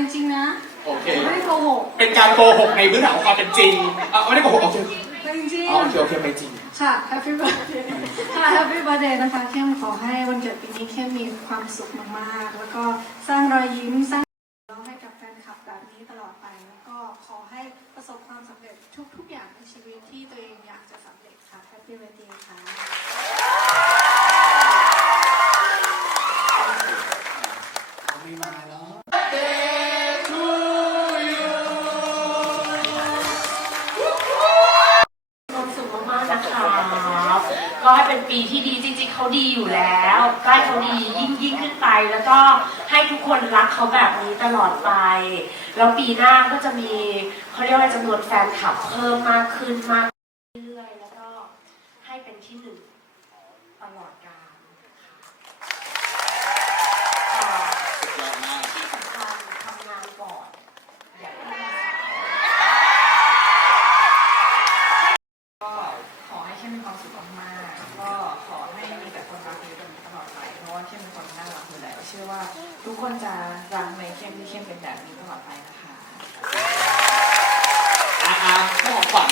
จริงๆนะโอเค ไม่ได้โกหกเป็นการโกหกในพื้นฐานของความเป็นจริงอะไม่ได้โกหกโอเคไม่จริงอ๋อโอเคโอเคไม่จริงๆค่ะ Happy Birthday ค่ะ Happy Birthday นะคะเข้มขอให้วันเกิดปีนี้เข้มมีความสุขมากๆ แล้วก็สร้างรอยยิ้มสร้างร้องให้กับแฟนคลับแบบนี้ตลอดไป แล้วก็ขอให้ประสบความสำเร็จทุกๆอย่างในชีวิตที่ตัวเองอยากจะสำเร็จค่ะ Happy Birthday ค่ะ ก็ให้เป็นปีที่ดีจริง ๆเขาดีอยู่แล้วใกล้เขาดียิ่งยิ่งขึ้นไป แล้วก็ให้ทุกคนรักเขาแบบนี้ตลอดไป แล้วปีหน้าก็จะมีเขาเรียกว่าจำนวนแฟนคลับเพิ่มมากขึ้นมากเรื่อยๆแล้วก็ให้เป็นที่หนึ่งตลอดกาลค่ะ สุดยอดมาก ที่สำคัญทำงานก่อนอย่าเพิ่งมาสาย ก็ขอให้เข้มมีความสุขมากๆก็ขอให้มีแต่คนรักอยู่ตลอดไป เพราะว่าเข้มเป็นคนน่ารักอยู่แล้วเชื่อว่าทุกคนจะรักในเข้มที่เข้มเป็นแบบนี้ตลอดไปนะคะอะอะเจ้าของขวัญ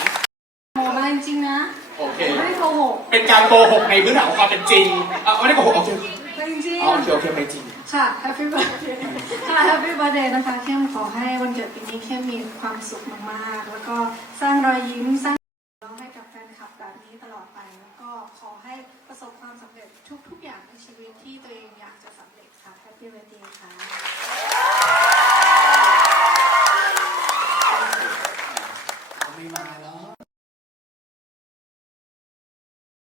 โมมาจริงๆนะโอเค ไม่ได้โกหกเป็นการโกหกในพื้นฐานของความเป็นจริงอะไม่ได้โกหกโอเคไม่จริงอ๋อโอเคโอเคไม่จริง ๆ ค่ะ Happy Birthday ค่ะ Happy Birthday นะคะเข้มขอให้วันเกิดปีนี้เข้มมีความสุขมากๆ แล้วก็สร้างรอยยิ้มสร้างร้องให้กับแฟนคลับแบบนี้ตลอดไป แล้วก็ขอให้ประสบความสำเร็จทุกๆอย่างในชีวิตที่ตัวเองอยากจะ สำเร็จค่ะ Happy Birthday ค่ะ